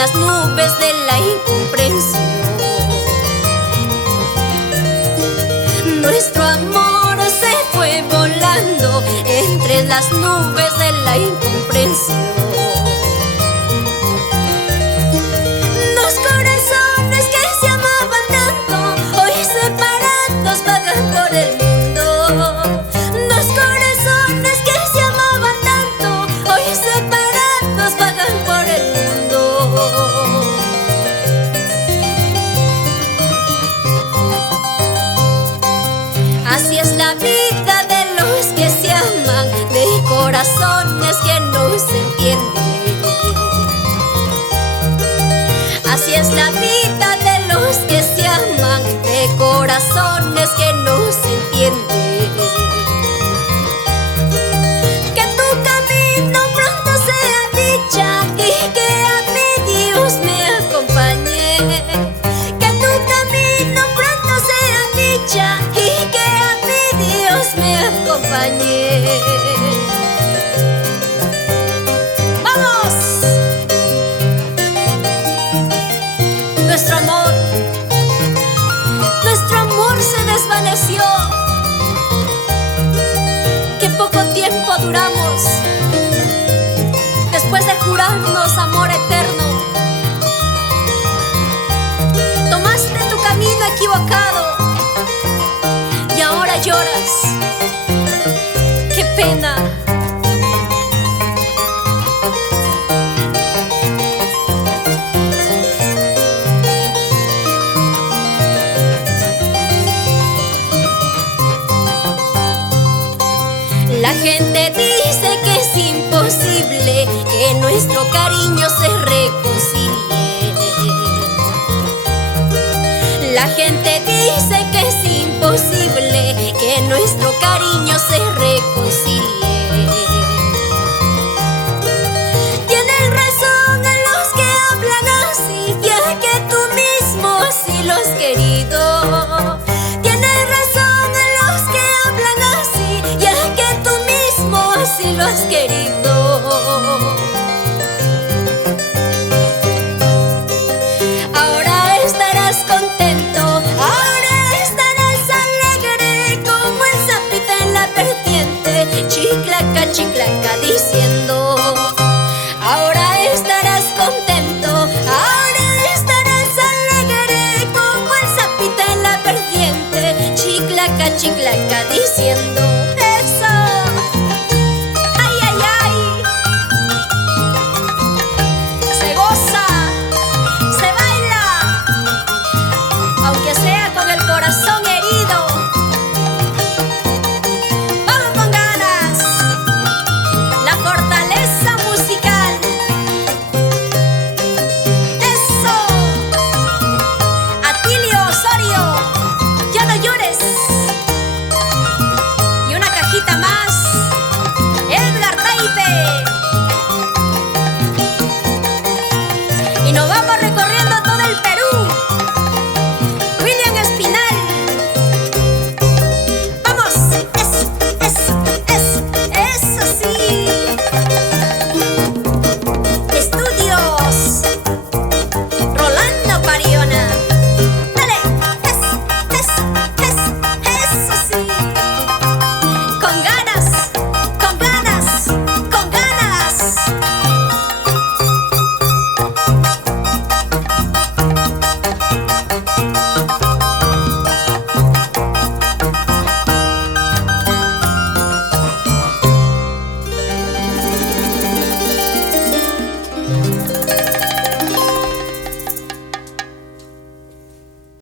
las nubes de la incomprensión. Nuestro amor se fue volando entre las nubes de la incomprensión. Los corazones que se amaban tanto, hoy separados vagan por el mundo. Los corazones que se amaban tanto, hoy separados vagan por el mundo. Así es la vida de los que se aman, de corazones que no se entienden. Así es la vida de los que se aman, de corazones que no se entienden. Que tu camino pronto sea dicha y que a mí Dios me acompañe. Que tu camino pronto sea dicha y que a mí Dios me acompañe. ¡Vamos! Nuestro amor se desvaneció. Qué poco tiempo duramos después de jurarnos amor eterno. Tomaste tu camino equivocado y ahora lloras. ¡Qué pena! La gente dice que es imposible que nuestro cariño se reconcilie. La gente dice que es imposible que nuestro cariño se reconcilie. Tienen razón en los que hablan así, ya que tú mismo así lo has querido. Tienen razón en los que hablan así, ya que tú mismo así lo has querido. Ahora estarás contento, ahora estarás alegre como el sapito en la vertiente, chiclaca, chiclaca diciendo. Ahora estarás contento, ahora estarás alegre como el sapito en la vertiente, chiclaca, chiclaca diciendo. ¡Eso! ¡Ay, ay, ay! Se goza, se baila, aunque sea con el corazón herido. ¡Vamos con ganas! La fortaleza musical. ¡Eso! Atilio Osorio, ya no llores. Y una cajita más, Edgar Taipe. Y nos vamos recorriendo